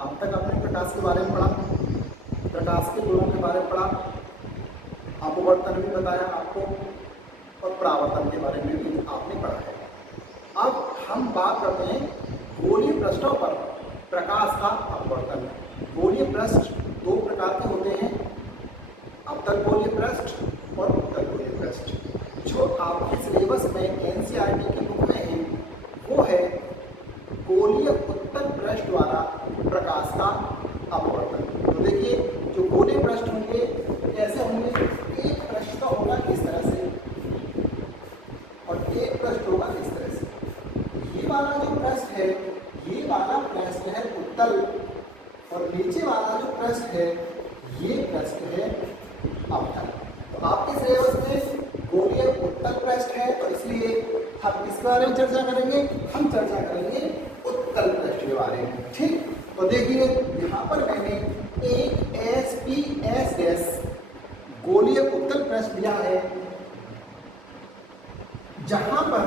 अब तक आपने प्रकाश के बारे में पढ़ा, प्रकाश के गुणों के बारे में पढ़ा, अपवर्तन भी बताया आपको और परावर्तन के बारे में भी आपने पढ़ा है। अब हम बात करते हैं गोलीय पृष्ठों पर प्रकाश का अपवर्तन। गोलीय पृष्ठ दो प्रकार के होते हैं, अवतल गोलीय पृष्ठ और उत्तल गोलीय पृष्ठ। जो आपके सिलेबस में एनसीईआरटी की बुक में है वो है गोलीय उत्तल पृष्ठ द्वारा प्रकाश का अपवर्तन। तो देखिए जो गोलीय पृष्ठ होंगे कैसे होंगे, एक पृष्ठ का होगा इस तरह से और एक पृष्ठ होगा इस तरह से। ये वाला जो पृष्ठ है ये वाला पृष्ठ है उत्तल और नीचे वाला जो पृष्ठ है ये पृष्ठ है अवतल। तो आपके सिलेबस में गोलीय उत्तल पृष्ठ है तो इसलिए हम किसके बारे में चर्चा करेंगे, हम चर्चा करेंगे उत्तल पृष्ठ के बारे में। ठीक, तो देखिए यहाँ पर मैंने एक SPSS गोलीय उत्तल पृष्ठ दिया है जहां पर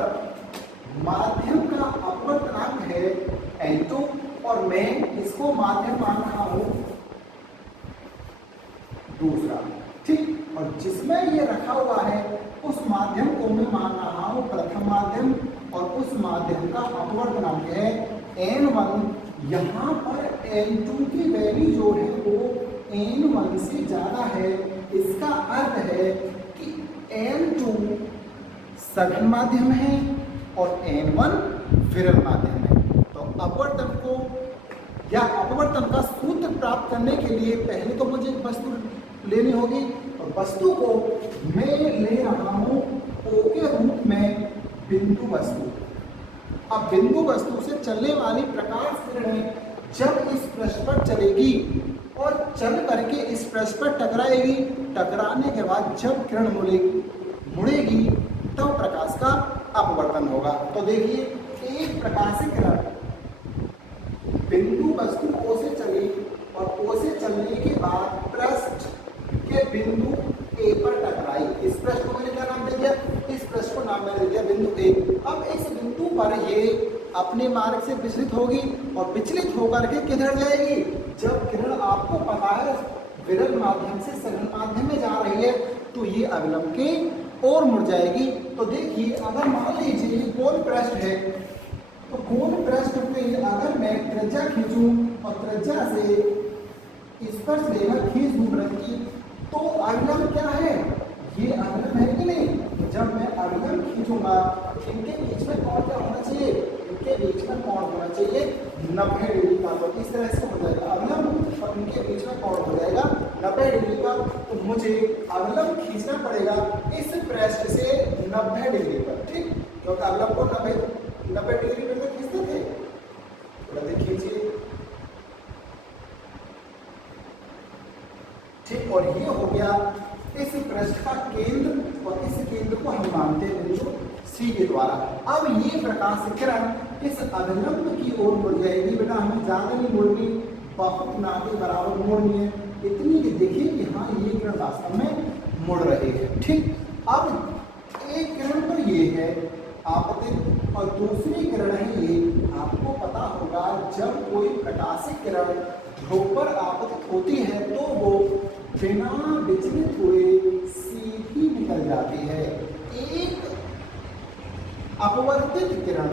माध्यम का अपवर्तनांक है N2 और मैं इसको माध्यम मान रहा हूं दूसरा। ठीक, और जिसमें ये रखा हुआ है उस माध्यम को मैं मान रहा हूं प्रथम माध्यम और उस माध्यम का अपवर्तनांक है N1। यहाँ पर N2 की वैल्यू जो है वो N1 से ज्यादा है। इसका अर्थ है कि N2 सघन माध्यम है और N1 विरल माध्यम है। तो अपवर्तन को या अपवर्तन का सूत्र प्राप्त करने के लिए पहले तो मुझे एक वस्तु लेनी होगी और वस्तु को मैं ले रहा हूं O के रूप में बिंदु वस्तु। अब बिंदु वस्तु से चलने वाली प्रकाश किरणें जब इस पृष्ठ पर चलेगी और चल करके इस पृष्ठ पर टकराएगी, टकराने के बाद जब किरण मुड़ेगी तब प्रकाश का अपवर्तन होगा। तो देखिए एक प्रकाशीय किरण बिंदु वस्तु O से चली और O से चलने के बाद पृष्ठ के बिंदु A पर टकराई। इस पृष्ठ को मैंने क्या नाम दे दिया, इस पृष्ठ को नाम मैंने दे दिया बिंदु A। अब इस बिंदु पर ये अपने मार्ग से विचलित होगी और विचलित होकर के किधर जाएगी, जब किरण आपको पता है विरल माध्यम से सघन माध्यम में जा रही है तो ये अवलंब के और मुड़ जाएगी। तो देखिए अगर मान लीजिए ये गोल पृष्ठ है तो गोल पृष्ठ पे अगर मैं त्रिज्या खींचूं और त्रिज्या से स्पर्श रेखा खींच दूं वृत्त की तो अवलंब क्या है, ये अवलंब है कि नहीं। तो जब मैं अवलंब खींचूंगा इनके बीच में कोण क्या होना चाहिए, इनके बीच में कोण होना चाहिए 90 डिग्री का। तो इस तरह से हो जाएगा अवलंब और इनके बीच में कोण हो जाएगा 90 डिग्री का। तो मुझे अवलंब खींचना पड़ेगा इस पृष्ठ से 90 डिग्री पर। ठीक, क्योंकि अवलंब को 90 डिग्री पर तो खींचते थे। तो खींचिए। ठीक, और ये हो गया इस पृष्ठ का केंद्र और इस केंद्र को हम मानते हैं बिंदु C के द्वारा। अब ये प्रकाश किरण इस अभिलंब की ओर मुड़ जाएगी। बेटा हमें ज्यादा नहीं मुड़नी, बहुत ना के बराबर मोड़नी है, इतनी कि देखिए कि हाँ ये किरण वास्तव में मुड़ रही है। ठीक, अब एक किरण पर ये है आपतित और दूसरी किरण है ये। आपको पता होगा जब कोई प्रकाशित किरण ध्रुव पर आपतित होती है तो वो बिना विचलित हुए सीधी निकल जाती है। एक अपवर्तित किरण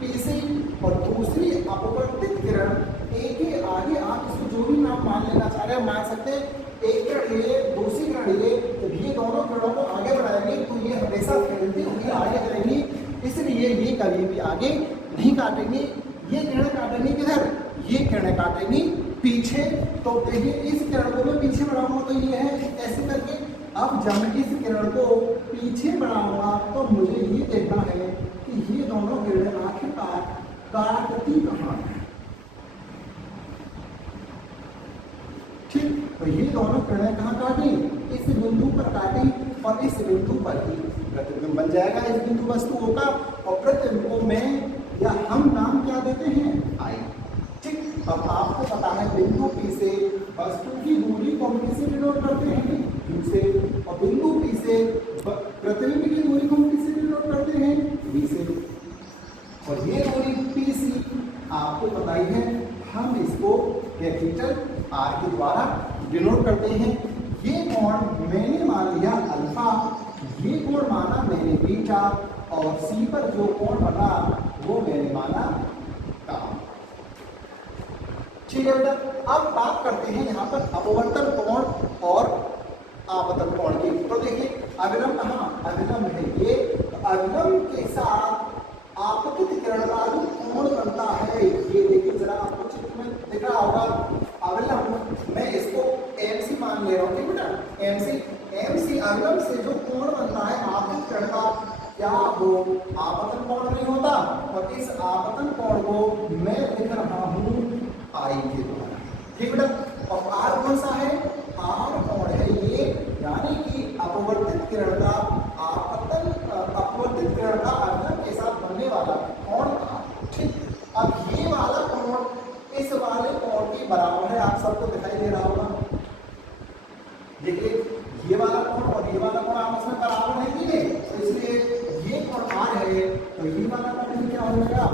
PC और दूसरी अपवर्तित किरण A के आगे आप इसको जो भी नाम मान लेना चाह रहे हैं मान सकते हैं। एक किरण ये, दूसरी किरण ये, तो ये दोनों किरणों को आगे बढ़ाएंगे तो ये हमेशा फैलती हुई आगे करेंगी, इसलिए ये कभी भी आगे नहीं काटेंगे। ये किरणें काटेंगी किधर, ये किरणें काटेंगी पीछे। तो देखिए इस किरण को मैं पीछे बढ़ाऊंगा तो ये है ऐसे करके। अब जब मैं इस किरण को पीछे बढ़ाऊंगा तो मुझे ये देखना है कि ये दोनों किरणें आखिरकार काटती कहाँ है। ठीक, तो ये दोनों किरणें कहाँ काटी, इस बिंदु पर काटी और इस बिंदु पर ही प्रतिबिंब बन जाएगा इस बिंदु वस्तुओं का। और प्रतिबिंब को मैं या हम नाम क्या देते हैं, आई। ठीक, अब आपको पता है बिंदु P से वस्तु की दूरी को हम किससे डिनोट करते हैं, Q से, और बिंदु P से प्रतिबिंब की दूरी को हम किससे डिनोट करते हैं, V से। और ये दूरी PC आपको पता ही है, हम इसको कैपिटल आर के द्वारा डिनोट करते हैं। ये कोण मैंने मान लिया अल्फा, ये कोण माना मैंने बीटा, और सी पर जो कोण बना वो मैंने माना गामा। ठीक है बेटा, अब बात करते हैं यहाँ पर अपवर्तन कोण और आपतन कोण की। तो देखिए अविलंब कहाँ, अविलंब है ये, अविलंब के साथ आपतित किरण का जो कोण बनता है, ये देखिए जरा आपको चित्र में दिख रहा होगा। अविलंब, मैं इसको एमसी मान ले रहा हूँ बेटा, एमसी अविलंब से जो कोण बनता है आपतित किरण का, क्या वो आपतन कोण नहीं होता? और इस आपतन कोण को मैं लिख रहा हूँ आई के द्वारा। ठीक बेटा, और आर कौन सा है? आर कोण है ये, यानी कि अपवर्तित किरण का अपवर्तित किरण का अविलंब के साथ बनने वाला कोण आर। ठीक, अब ये वाला कोण इस वाले कोण के बराबर है, आप सबको दिखाई दे रहा होगा। देखिए ये वाला कोण और ये वाला कोण आपस में बराबर है कि नहीं, तो इसलिए ये कोण आर है, तो ये वाला कोण क्या हो जाएगा?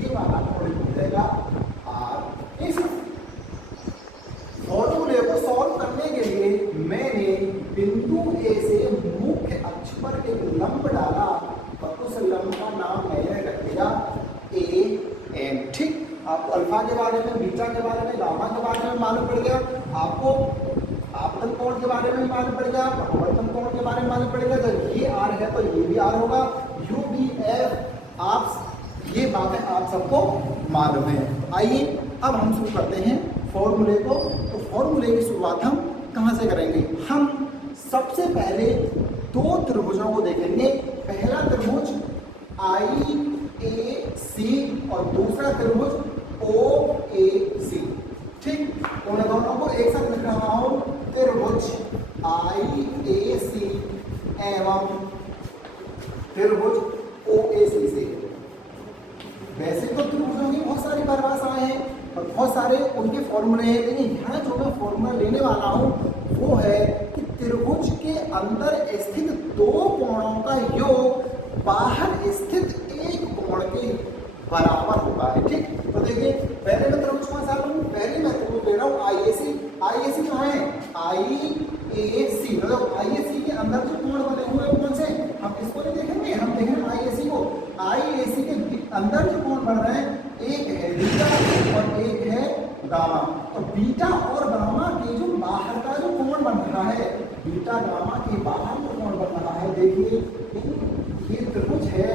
ये वाला कोण हो जाएगा आर। इस फॉर्मूले को सॉल्व करने के लिए मैंने बिंदु ए से मुख्य अक्ष पर एक लंब डाला और उस लंब का नाम मैंने रख दिया ए एम। ठीक, आपको अल्फा के बारे में, बीटा के बारे में, गामा के बारे में मालूम पड़ गया, आपको आपतन कोण के बारे में मालूम पड़ गया, अपवर्तन कोण के बारे में मालूम पड़ गया। जब ये आर है तो ये भी आर होगा, यू बी एफ, आप ये बातें आप सबको मालूम है। आइए अब हम शुरू करते हैं फॉर्मूले को। तो फॉर्मूले की शुरुआत हम कहाँ से करेंगे? हम सबसे पहले दो त्रिभुजों को देखेंगे। पहला त्रिभुज आई ए सी और दूसरा त्रिभुज ओ ए सी। ठीक, उन दोनों को एक साथ लिख रहा हूं, त्रिभुज आई ए सी एवं त्रिभुज ओ ए सी से। वैसे तो त्रिभुजों की बहुत सारी परिभाषाएं हैं और बहुत सारे उनके फॉर्मूले हैं, लेकिन यहाँ जो मैं फॉर्मूला लेने वाला हूँ वो है कि त्रिभुज के अंदर स्थित दो कोणों का योग बाहर स्थित एक कोण के बराबर होता है। ठीक, तो देखिए पहले मैं त्रिभुज कौन सा लूँ? पहले मैं त्रिभुज ले रहा हूँ आईएसी। आईएसी कहाँ है? आईएसी, मतलब आईएसी के अंदर जो कोण बने हुए हैं कौन से? हम इसको नहीं देखेंगे, हम देखेंगे आईएसी को। आईएसी के अंदर जो कोण बन रहे हैं, एक है बीटा और एक है गामा। और बीटा और गामा के जो बाहर का जो कोण बन रहा है, बीटा गामा के बाहर जो कोण बन रहा है, देखिए ये त्रिभुज है,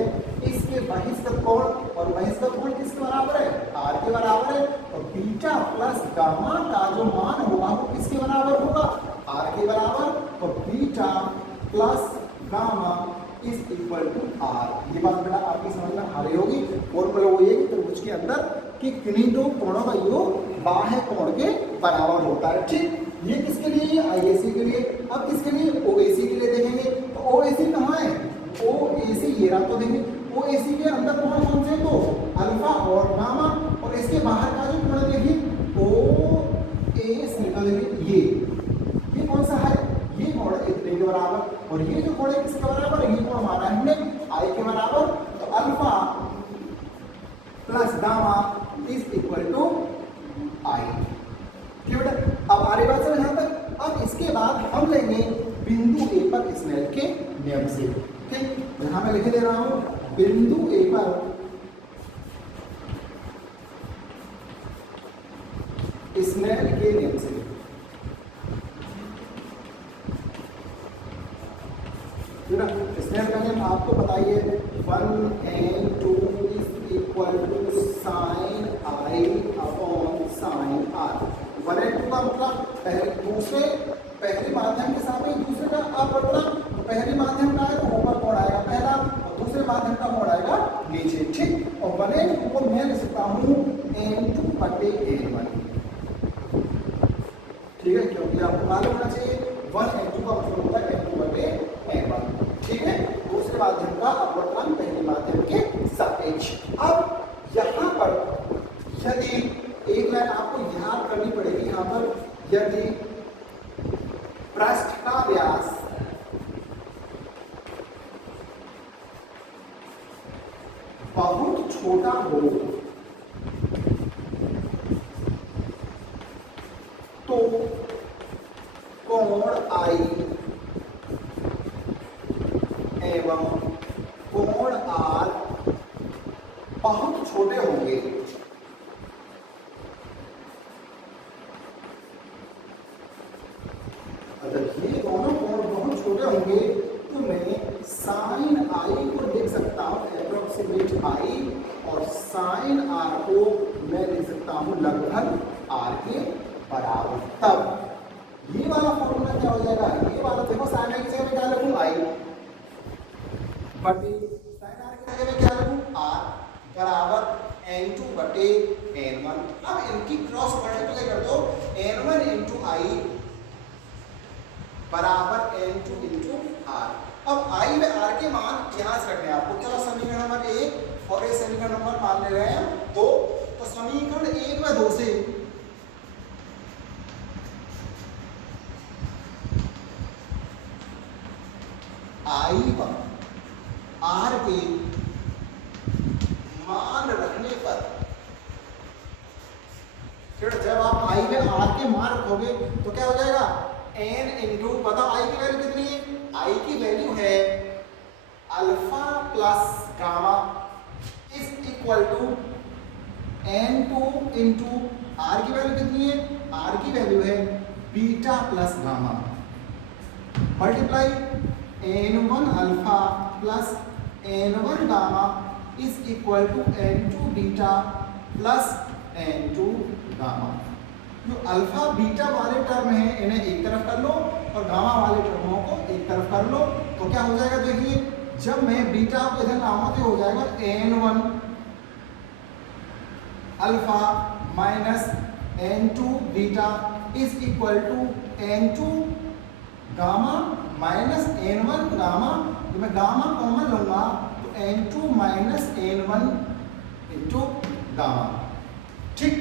इसके बहिष्कृत कोण, और बहिष्कृत कोण किसके बराबर है? आर के बराबर है। और बीटा प्लस गामा का जो मान होगा वो किसके बराबर होगा? आर के बराबर। तो beta plus gamma is equal to R. ये बात बेटा आपकी समझ में आ रही होगी। फॉर्मूला वो ये कि त्रिभुज के अंदर कि किन्हीं दो कोणों का योग बाह्य कोण के बराबर होता है। ठीक, ये किसके लिए? आईएसी के लिए। अब किसके लिए? ओएसी के लिए देखेंगे। तो ओएसी कहाँ है? ओएसी ये रहा। तो देखिए ओएसी के अंदर कोण कौन से? तो अल्फा और गामा, और इसके बाहर का जो कोण देखिए ओएसी का, देखिए ये कौन सा है? ये कोण इतने के बराबर, और ये जो कोण है किसके बराबर? ये कोण हमारा हमने आई के बराबर। तो alpha plus gamma is equal to I. ठीक बेटा, अब आगे बात चले यहाँ तक। अब इसके बाद हम लेंगे बिंदु ए पर स्नेल के नियम से। ठीक, यहाँ मैं लिख दे रहा हूँ बिंदु ए पर स्नेल के नियम से। स्नेल का नियम आपको बताइए, 1n2 is equal to sine I upon sine R. 1n2 का मतलब पहले माध्यम के सामने दूसरे का अपवर्तन। तो पहले माध्यम का है तो ऊपर कोण आएगा पहला, और दूसरे माध्यम का कोण आएगा नीचे। ठीक, और 1n2 को मैं लिख सकता हूँ n2 बटे n1। ठीक है, क्योंकि आपको मालूम होना चाहिए 1n2 का मतलब होता है n2 बटे n1। ठीक है, दूसरे माध्यम का अपवर्तन पहले माध्यम के सापेक्ष। अब यहाँ पर यदि एक लाइन आपको याद करनी पड़ेगी, यहाँ पर यदि पृष्ठ का व्यास बहुत छोटा हो कोण आई एवं कोण आर बहुत छोटे होंगे। अगर ये दोनों कोण बहुत छोटे होंगे तो मैं साइन आई को लिख सकता हूँ अप्रोक्सीमेट आई, और साइन आर को मैं लिख सकता हूँ लगभग आर के बराबर। तब ये वाला फॉर्मूला क्या हो जाएगा, ये वाला देखो साइन आई की जगह में क्या लिखूं आई, बटे साइन आर की जगह में क्या लिखूं आर, बराबर n2 बटे n1। अब इनकी क्रॉस मल्टीप्लाई कर दो, n1 इंटू आई बराबर n2 इंटू आर। अब आई व आर के मान यहां से रखने हैं आपको। चलो समीकरण नंबर 1 और ये समीकरण नंबर मान ले रहे हैं 2। तो समीकरण 1 व 2 से आई व आर के मान रखने पर, फिर जब आप आई व आर के मान रखोगे तो क्या हो जाएगा, n इंटू, बताओ आई की वैल्यू कितनी है, आई की वैल्यू है alpha plus gamma is equal to n2 into R की वैल्यू कितनी है, आर की वैल्यू है beta plus gamma, multiply n1 alpha plus n1 gamma is equal to n2 beta plus n2 gamma. जो अल्फा बीटा वाले term है इन्हें एक तरफ कर लो और गामा वाले टर्मों को एक तरफ कर लो, तो क्या हो जाएगा, देखिए जब मैं बीटा को इधर लाऊंगा तो हो जाएगा n1 alpha minus n2 beta is equal to n2 gamma minus n1 gamma. तो मैं गामा कॉमन लूंगा तो n2 minus n1 into gamma. ठीक,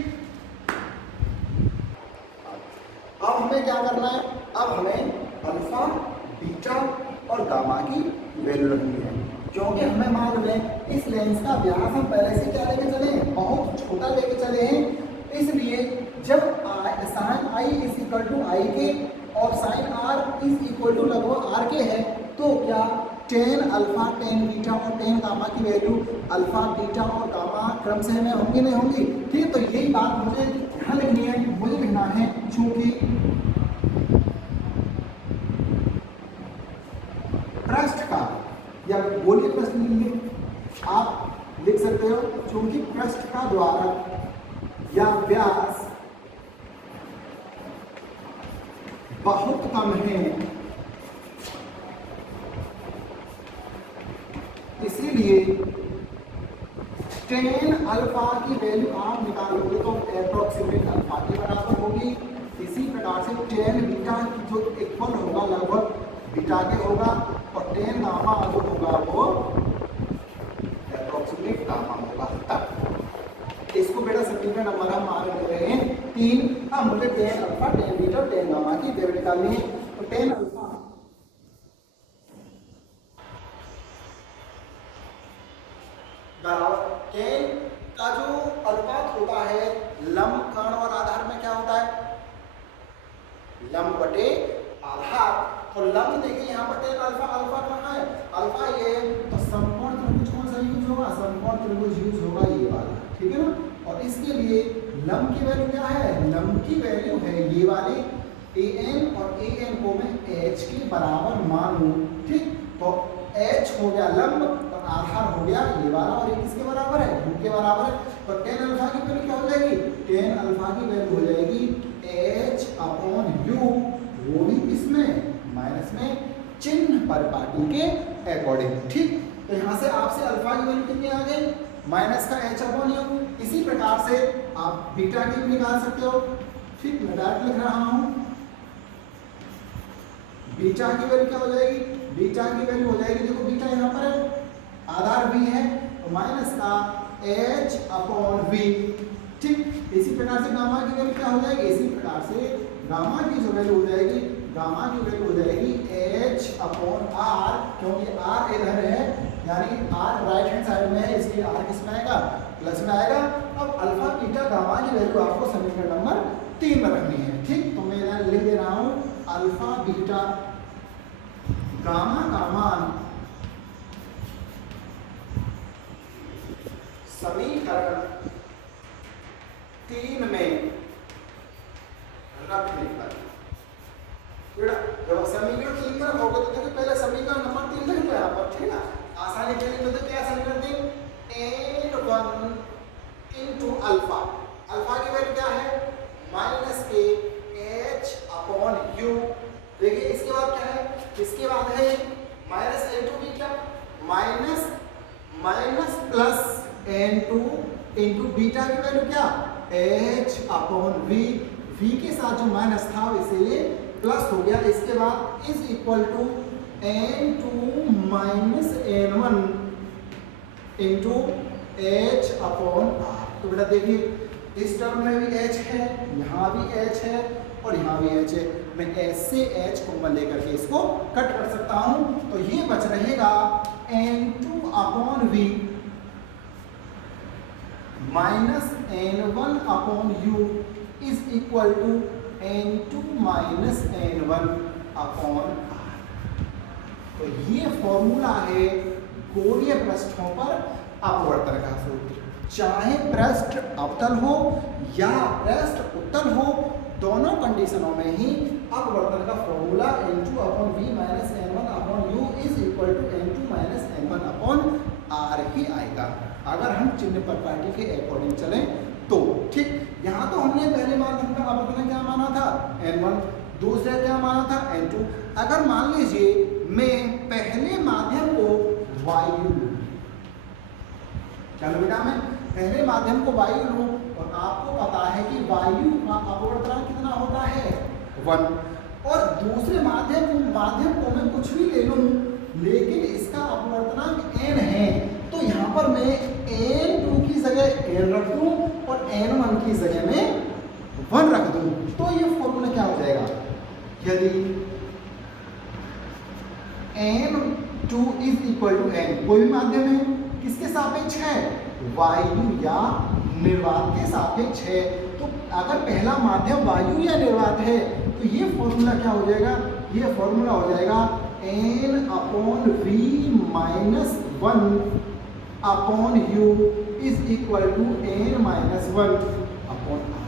अब हमें क्या करना है, अब हमें अल्फा बीटा और गामा की वैल्यू रखनी है, क्योंकि हमें मालूम है इस लेंस का व्यास हम पहले से क्या लेके चले हैं, बहुत छोटा लेके चले हैं। इसलिए जब sine I is equal to I के और sine R is equal to लगभग आर के है, तो क्या टेन अल्फा टेन बीटा और टेन गामा की वैल्यू अल्फा बीटा और गामा क्रम से में होंगी नहीं होंगी। ठीक, तो यही बात मुझे यहाँ लिखनी है, मुझे लिखना है चूंकि पृष्ठ का, या बोलिए प्रश्न लिखिए, आप लिख सकते हो चूंकि पृष्ठ का द्वारा या व्यास बहुत कम है, इसीलिए टेन अल्फा की वैल्यू आप निकालोगे तो अप्रोक्सीमेट अल्फा के बराबर होगी। इसी प्रकार से टेन बीटा जो इक्वल होगा लगभग बीटा के होगा, और टेन गामा जो होगा वो अप्रोक्सीमेट गामा होगा। तब इसको बेटा समीकरण नंबर हम मान ले रहे हैं 3। अब मुझे ten alpha tan beta ten gamma की वैल्यू निकालनी है। तो टेन अल्फा बराबर टेन का जो अनुपात होता है लंब कर्ण और आधार में क्या होता है, लंब बटे आधार। तो लंब देखिए यहाँ पर टेन अल्फा, अल्फा कहाँ है, अल्फा ये, तो समकोण त्रिभुज कौन सा यूज होगा, समकोण त्रिभुज यूज होगा ये वाला, ठीक है ना। और इसके लिए लंब की वैल्यू क्या है, लंब की वैल्यू है ये वाली an, और an को मैं h के बराबर मानूं। ठीक, तो h हो गया लंब और आधार हो गया ये वाला, और ये किसके बराबर है, u के बराबर है। तो टेन अल्फा की वैल्यू क्या हो जाएगी, टेन अल्फा की वैल्यू हो जाएगी h अपॉन u, वो भी किसमें, माइनस में, चिन्ह पर पार्टी के अकॉर्डिंग। ठीक, तो यहाँ से आपसे अल्फा की वैल्यू कितनी आ गई, माइनस का h अपॉन u। इसी प्रकार से आप बीटा की भी निकाल सकते हो। ठीक, मैं डायरेक्ट लिख रहा हूँ, बीटा की वैल्यू क्या हो जाएगी, बीटा की वैल्यू हो जाएगी, देखो बीटा यहाँ पर है, आधार v है, तो माइनस का h अपॉन v। ठीक, इसी प्रकार से गामा की वैल्यू क्या हो जाएगी, इसी प्रकार से गामा की जो वैल्यू हो जाएगी, गामा की वैल्यू हो जाएगी h अपॉन r, क्योंकि r इधर है, यानी r राइट हैंड साइड में है, इसलिए r किस में आएगा, प्लस में आएगा। अब अल्फा बीटा गामा की वैल्यू आपको समीकरण नंबर 3 में रखनी है। ठीक, तो मैं अल्फा बीटा गामा का मान समीकरण 3 में रखने पर, जब समीकरण 3 में रखोगे तो देखो पहले समीकरण नंबर 3 लिख लो यहाँ पर, ठीक है, आसानी के लिए। तो क्या समीकरण 3, n1 इंटू अल्फा, अल्फा की वैल्यू क्या है माइनस के h अपॉन यू। देखिए इसके बाद क्या है, इसके बाद है minus n2 beta minus plus n2 into beta की वैल्यू क्या h अपॉन v, v के साथ जो माइनस था इसीलिए प्लस हो गया। इसके बाद is equal to n2 minus n1 into h upon r। तो बेटा देखिए इस टर्म में भी h है, यहाँ भी h है और यहाँ भी h है। मैं ऐसे h कॉमन लेकर के इसको कट कर सकता हूँ, तो ये बच रहेगा n2 upon v minus n1 upon u is equal to n2 minus n1 upon r। तो ये फॉर्मूला है गोलीय पृष्ठों पर अपवर्तन का सूत्र। चाहे पृष्ठ अवतल हो या पृष्ठ उत्तल हो, दोनों कंडीशनों में ही अपवर्तन का formula n2 upon v minus n1 upon u is equal to n2 minus n1 upon r ही आएगा, अगर हम चिन्ह प्रॉपर्टी के अकॉर्डिंग चलें तो। ठीक, यहाँ तो हमने पहले माध्यम का अपवर्तन क्या माना था n1, दूसरे क्या माना था n2। अगर मान लीजिए मैं पहले माध्यम को वायु लूं, चलो बेटा मैं पहले माध्यम को वायु लूं, और आपको पता है कि वायु का अपवर्तन कितना होता है 1, और दूसरे माध्यम को मैं कुछ भी ले लूं लेकिन इसका अपवर्तनांक n है, तो यहाँ पर मैं n2 की जगह n रख दूं और n1 की जगह में 1 रख दूं, तो ये फॉर्मूला क्या हो जाएगा, यदि n2 is equal to n, कोई भी माध्यम है किसके सापेक्ष है, वायु या निर्वात के सापेक्ष है, तो अगर पहला माध्यम वायु या निर्वात है तो ये फॉर्मूला क्या हो जाएगा, ये फॉर्मूला हो जाएगा n upon v minus 1 upon u is equal to n minus 1 upon r।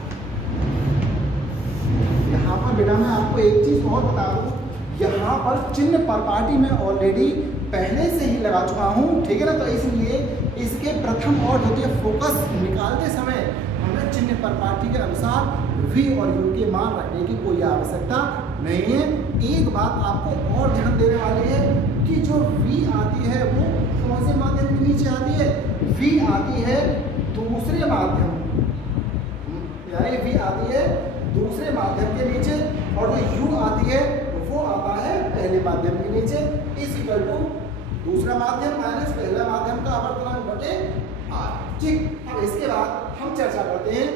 यहाँ पर बेटा मैं आपको एक चीज और बता दूं, यहाँ पर चिन्ह प्रॉपर्टी में ऑलरेडी पहले से ही लगा चुका हूँ, ठीक है ना, तो इसलिए इसके प्रथम और द्वितीय फोकस निकालते समय हमें चिन्ह प्रॉपर्टी के अनुसार v और u के मान रखने की कोई आवश्यकता नहीं है। एक बात आपको और ध्यान देने वाली है कि जो v आती है वो कौन से माध्यम के नीचे आती है, v आती है दूसरे माध्यम, यानी v आती है दूसरे माध्यम के नीचे, और जो u आती है वो आता है पहले माध्यम के नीचे, इस इक्वल टू दूसरा माध्यम माइनस पहला माध्यम का अपवर्तनांक बटे r। ठीक, अब इसके बाद हम चर्चा करते हैं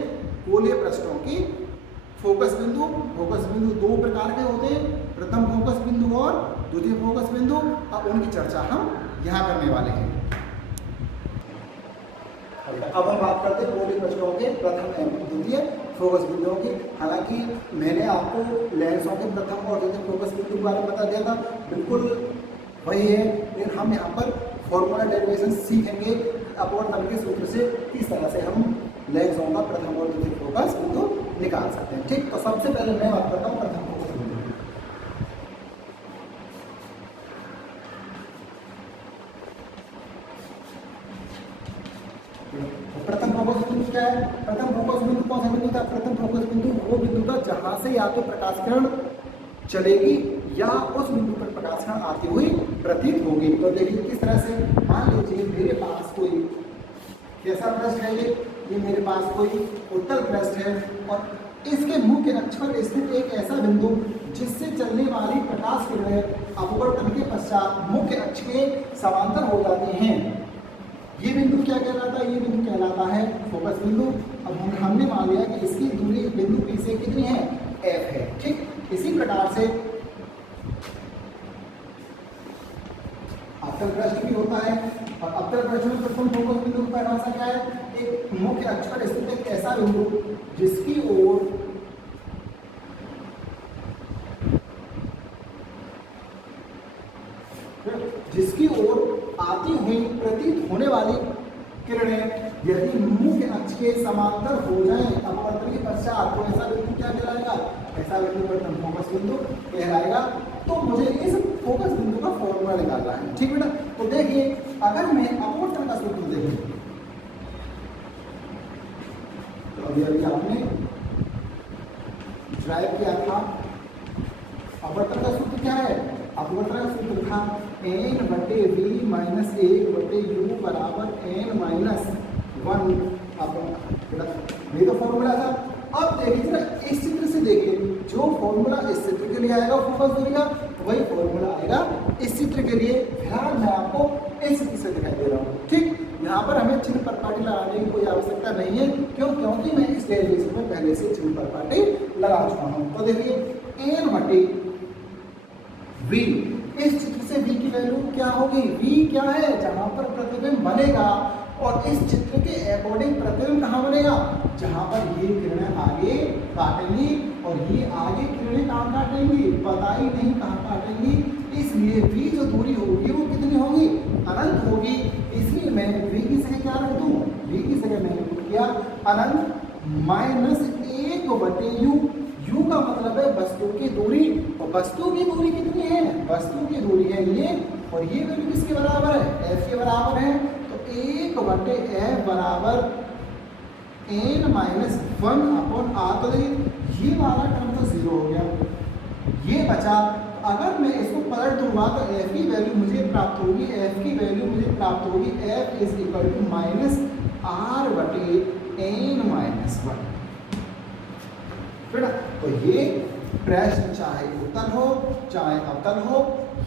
गोलीय पृष्ठों की फोकस बिंदु। फोकस बिंदु दो प्रकार के होते हैं, प्रथम फोकस बिंदु और द्वितीय फोकस बिंदु। अब उनकी चर्चा हम यहाँ करने वाले हैं। अब हम बात करते हैं गोलीय पृष्ठों के प्रथम एवं द्वितीय फोकस बिंदुओं की। हालांकि मैंने आपको लेंसों के प्रथम और द्वितीय फोकस बिंदु के बारे में बता दिया था, बिल्कुल वही है, लेकिन हम यहाँ पर फॉर्मूला डेरिवेशन सीखेंगे अपवर्तन के सूत्र से किस तरह से हम लेंसों का प्रथम और द्वितीय फोकस बिंदु निकाल सकते हैं। ठीक, तो सबसे पहले मैं बात करता हूँ प्रथम फोकस बिंदु। प्रथम फोकस बिंदु क्या है, प्रथम फोकस बिंदु कौन सा बिंदु था, प्रथम फोकस बिंदु वो बिंदु था जहां से या तो प्रकाश किरण चलेगी या उस बिंदु पर प्रकाश किरण आती हुई प्रतीत होगी। तो देखिए किस तरह से, मान लीजिए मेरे पास कोई कैसा पृष्ठ है, ये मेरे पास कोई उत्तल पृष्ठ है और इसके मुख्य अक्ष पर स्थित एक ऐसा बिंदु जिससे चलने वाली प्रकाश किरणें अपवर्तन के पश्चात मुख्य अक्ष के समांतर हो जाती हैं। ये बिंदु क्या कहलाता है, ये बिंदु कहलाता है फोकस बिंदु। अब हमने मान लिया कि इसकी दूरी बिंदु P से कितनी है, f है। ठीक, इसी प्रकार से अवतल पृष्ठ भी होता है, और अवतल पृष्ठ में प्रथम फोकस बिंदु की परिभाषा क्या है, एक मुख्य अक्ष पर स्थित एक ऐसा बिंदु जिसकी ओर अगर हो जाए अपवर्तन के पश्चात तो ऐसा बिंदु क्या कहलाएगा, ऐसा बिंदु प्रथम फोकस बिंदु कहलाएगा। तो मुझे इस फोकस बिंदु का फॉर्मूला निकालना है, ठीक बेटा। तो देखिए अगर मैं अपवर्तन का सूत्र देखिए, तो अभी आपने ड्राइव किया था, अपवर्तन का सूत्र क्या है, अपवर्तन का सूत्र था n बटे v माइनस 1 बटे u बराबर n माइनस 1 अपवर्तन, ये तो फॉर्मूला था। अब देखिए जरा इस चित्र से देखिए, जो फॉर्मूला इस चित्र के लिए आएगा फोकस दूरी का, वही फॉर्मूला आएगा इस चित्र के लिए। ध्यान मैं आपको इस चित्र से दिखाई दे रहा हूँ, ठीक। यहाँ पर हमें चिन्ह परपाटी लगाने की कोई आवश्यकता नहीं है, क्यों, क्योंकि मैं इस डेरिवेशन में पहले से चिन्ह परपाटी लगा चुका हूँ। तो देखिए n बटे v, इस चित्र से v की वैल्यू क्या होगी, v क्या है, जहां पर प्रतिबिंब बनेगा, और इस चित्र के अकॉर्डिंग प्रतिबिंब कहाँ बनेगा, जहां पर ये किरणें आगे काटेंगी और ये आगे किरणें कहाँ काटेंगी, पता ही नहीं कहाँ काटेंगी। इसलिए v जो दूरी होगी वो कितनी होगी, अनंत होगी। इसलिए मैं v की जगह क्या रख दूं, v की जगह मैंने किया अनंत माइनस 1 बटे u। u का मतलब है वस्तु की दूरी, और वस्तु की दूरी कितनी है, वस्तु की दूरी है ये, और ये वैल्यू किसके बराबर है, f के बराबर है। तो 1 बटे f बराबर n माइनस 1 अपॉन r। तो देखिए ये वाला टर्म तो 0 हो गया, ये बचा। तो अगर मैं इसको पलट दूंगा तो f की वैल्यू मुझे प्राप्त होगी, f की वैल्यू मुझे प्राप्त होगी f is equal to minus r बटे n माइनस 1। तो ये प्रश्न चाहे उत्तल हो चाहे अवतल हो,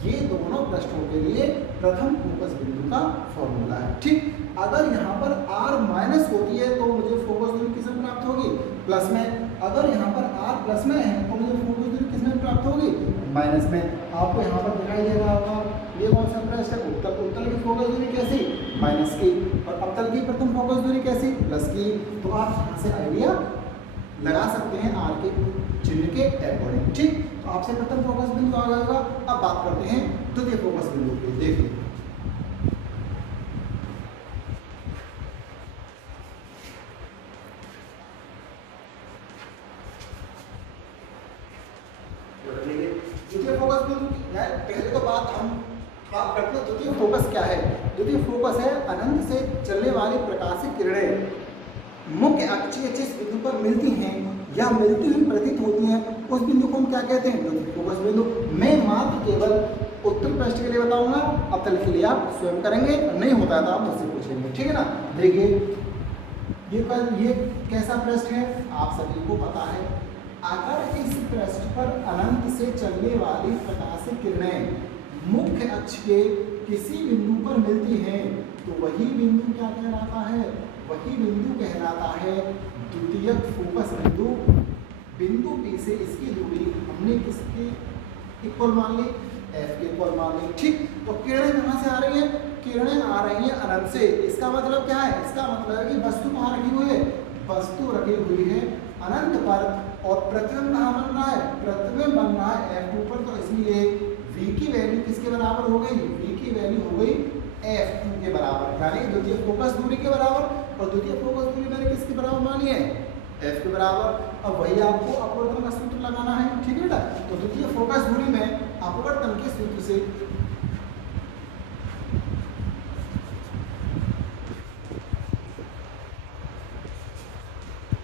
ये दोनों प्रश्नों के लिए प्रथम फोकस बिंदु का फॉर्मूला है, ठीक। अगर यहाँ पर r माइनस होती है तो मुझे फोकस दूरी किसमें प्राप्त होगी, प्लस में। अगर यहाँ पर r प्लस में है तो मुझे फोकस दूरी किसमें प्राप्त होगी, माइनस में। आपको यहाँ पर दिखाई दे रहा होगा ये कौन सा प्रश्न है, उत्तल। उत्तल की फोकस दूरी कैसी, माइनस की, और अवतल की प्रथम फोकस दूरी कैसी, प्लस की। तो आप यहाँ से आइडिया लगा सकते हैं आर के चिन्ह के अकॉर्डिंग, ठीक। तो आपसे प्रथम फोकस बिंदु आ जाएगा। अब बात करते हैं द्वितीय फोकस बिंदु की। देखिए द्वितीय फोकस बिंदु पहले तो बात हम बात करते हैं द्वितीय फोकस क्या है। द्वितीय फोकस है अनंत से चलने वाली प्रकाशित किरणें मुख्य अक्षीय जिस बिंदु पर मिलती हैं या मिलती हुई प्रतीत होती हैं, उस बिंदु को हम क्या कहते हैं, द्वितीय फोकस बिंदु। मैं मात्र केवल उत्तर प्रश्न के लिए बताऊंगा, अवतल के लिए आप स्वयं करेंगे, नहीं होता है तो आप मुझसे पूछेंगे, ठीक है ना। देखिए ये कैसा प्रश्न है, आप सभी को पता है। अगर इस पृष्ठ पर अनंत से चलने वाली प्रकाशित किरणें मुख्य अक्ष के किसी बिंदु पर मिलती हैं तो वही बिंदु क्या कहलाता है, वही बिंदु कहलाता है द्वितीयक फोकस बिंदु। बिंदु P से इसकी दूरी हमने किसके इक्वल मान ली, f के इक्वल मान ली, ठीक। तो किरणें कहाँ से आ रही हैं, किरणें आ रही हैं अनंत से। इसका मतलब क्या है, इसका मतलब है कि वस्तु कहाँ रखी हुई है, वस्तु रखी हुई है अनंत पर, और प्रतिबिंब कहाँ बन रहा है, प्रतिबिंब बन रहा है f2 पर। तो इसलिए v की वैल्यू किसके बराबर हो गई, v की वैल्यू हो गई f2 के बराबर, यानी द्वितीय फोकस दूरी के बराबर। और द्वितीय फोकस दूरी मैंने किसके बराबर मानी है, f के बराबर। अब वही आपको अपवर्तन का सूत्र लगाना है, ठीक है बेटा। तो द्वितीय फोकस दूरी में अपवर्तन के सूत्र से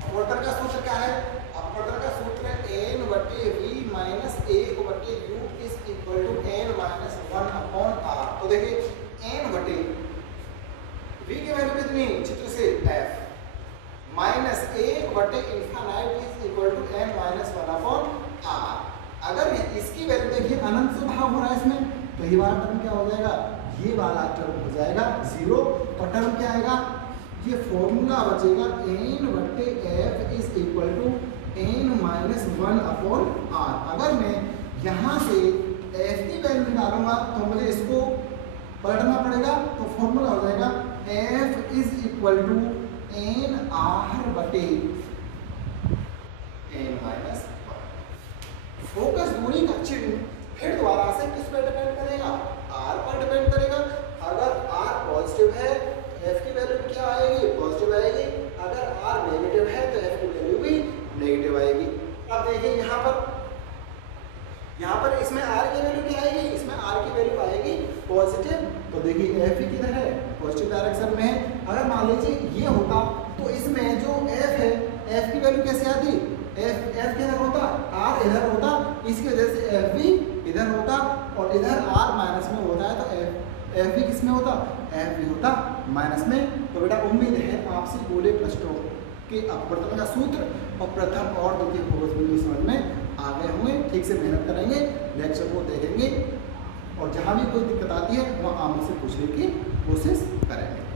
अपवर्तन का सूत्र क्या है, अपवर्तन का सूत्र है n बटे v माइनस 1 बटे u is equal to n minus 1 upon r। तो देखिए n बटे v की वैल्यू कितनी, चित्र से f माइनस 1 बटे infinite is equal to n minus 1 upon r। अगर इसकी वैल्यू देखिए अनंत से भाग हो रहा है इसमें, तो ये वाला टर्म क्या हो जाएगा, ये वाला टर्म हो जाएगा 0। और टर्म क्या आएगा, ये फॉर्मूला बचेगा n बटे f is equal to n minus 1 upon r। अगर मैं यहाँ से f की वैल्यू निकालूंगा तो मुझे इसको पलटना पड़ेगा, तो फॉर्मूला हो जाएगा f is equal to n r बटे n माइनस 1। फोकस दूरी का चिन्ह फिर दोबारा से किस पर डिपेंड करेगा, r पर डिपेंड करेगा। अगर r पॉजिटिव है f की वैल्यू क्या आएगी, पॉजिटिव आएगी। अगर r नेगेटिव पॉजिटिव, तो देखिए एफ ही किधर है, पॉजिटिव डायरेक्शन में है। अगर मान लीजिए ये होता तो इसमें जो एफ है, एफ की वैल्यू कैसे आती, एफ किधर होता, आर इधर होता, इसकी वजह से एफ भी इधर होता, और इधर आर माइनस में होता है तो एफ भी किस में होता, एफ भी होता माइनस में। तो बेटा उम्मीद है आपसे गोले प्रश्नों के अपवर्तन का सूत्र और प्रथम और द्वितीय फोकस बिंदु समझ में आ गए होंगे। ठीक से मेहनत करेंगे, लेक्चर को देखेंगे, और जहाँ भी कोई दिक्कत आती है वहाँ आप मुझसे पूछने की कोशिश करेंगे।